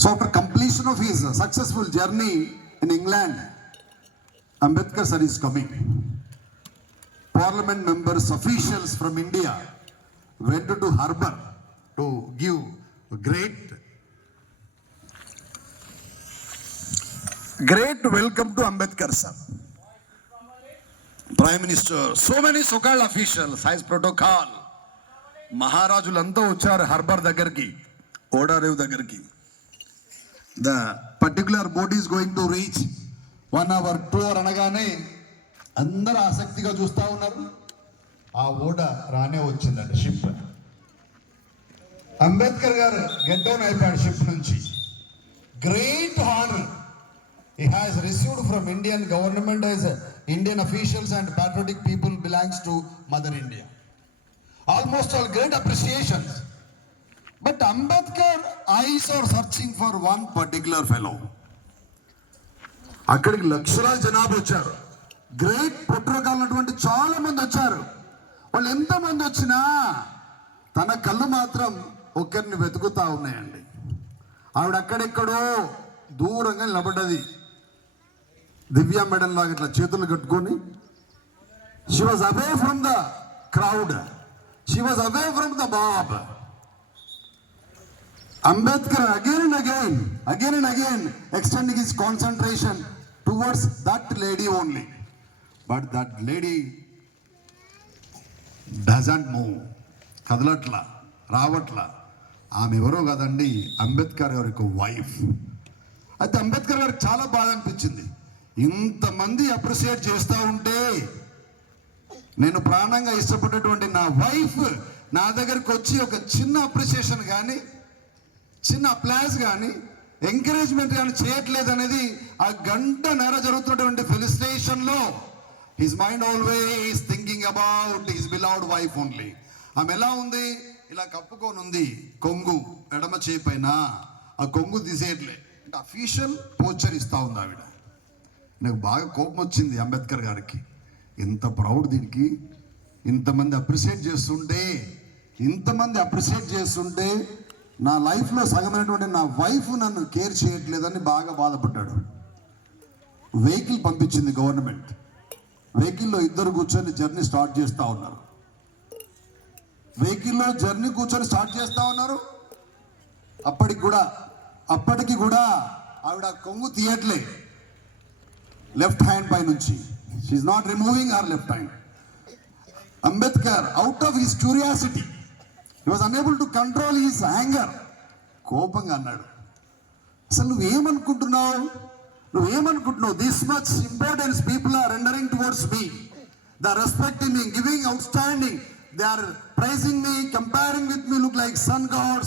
So after completion of his successful journey in England, Ambedkar sir is coming. Parliament members, officials from India went to Harbour to give great welcome to Ambedkar sir. Prime Minister, so many so-called officials, high protocol, మహారాజులంతా వచ్చారు harbour దగ్గరికి, ఓడారేవ్ దగ్గరికి. The particular boat is going to reach 1 hour 2 hour అనగానే అందరూ ఆసక్తిగా చూస్తూ ఉన్నారు. ఆ ఓడ రానే వచ్చిందండి, షిప్. అంబేద్కర్ గారు గెట్ డౌన్ అయిపోయాడు షిప్ నుంచి. Great honour he has received from Indian government as Indian officials and patriotic people belongs to Mother India. Almost all great appreciations. But Ambedkar eyes are searching for one particular fellow. అక్కడికి లక్షలాది జనాభా వచ్చారు. Great protocol అన్నటువంటి చాలా మంది వచ్చారు. వాళ్ళు ఎంతమంది వచ్చినా తన కళ్ళు మాత్రం ఒక్కరిని వెతుకుతా ఉన్నాయండి. ఆవిడ అక్కడెక్కడో దూరంగా నిలబడ్డది, దివ్య మేడం లాగా ఇట్లా చేతులు కట్టుకొని. She was away from the crowd, she was away from the Bob. Ambedkar again and again extending his concentration towards that lady only, but that lady doesn't move, కదలట్లా, రావట్లా. ఆమె ఎవరో కదండి, అంబేద్కర్ గారి యొక్క వైఫ్. అయితే అంబేద్కర్ గారికి చాలా బాధ అనిపించింది. ఇంతమంది అప్రిషియేట్ చేస్తూ ఉంటే నేను ప్రాణంగా ఇష్టపడేటువంటి నా వైఫ్ నా దగ్గరికి వచ్చి ఒక చిన్న అప్రిషియేషన్ కానీ, చిన్న అప్లాజ్ కానీ, ఎంకరేజ్మెంట్ కానీ చేయట్లేదు అనేది ఆ గంట నేర జరుగుతున్నటువంటి ఫెలిసిటేషన్లో his mind always thinking about his beloved wife only. ఆమె ఎలా ఉంది, ఇలా కప్పుకొని ఉంది, కొంగు ఎడమ చేపైన ఆ కొంగు తీసేయట్లే, అంటే అఫీషియల్ పోస్చర్ ఇస్తూ ఉంది ఆవిడ. నాకు బాగా కోపం వచ్చింది అంబేద్కర్ గారికి. ఎంత ప్రౌడ్ దీనికి, ఇంతమంది అప్రిషియేట్ చేస్తుంటే నా లైఫ్లో సగమైనటువంటి నా వైఫ్ నన్ను కేర్ చేయట్లేదని బాగా బాధపడ్డాడు. వెహికల్ పంపించింది గవర్నమెంట్. వెహికల్లో ఇద్దరు కూర్చొని జర్నీ స్టార్ట్ చేస్తూ ఉన్నారు. అప్పటికి కూడా ఆవిడ కొంగు తీయట్లే లెఫ్ట్ హ్యాండ్ పై నుంచి. She is not removing her left hand. Ambedkar out of his curiosity he was unable to control his anger. కోపంగా అన్నాడు, అసలు నువ్వేమనుకుంటున్నావు, this much importance people are rendering towards me, they are respecting me, giving outstanding, they are praising me, comparing with me, look like sun God.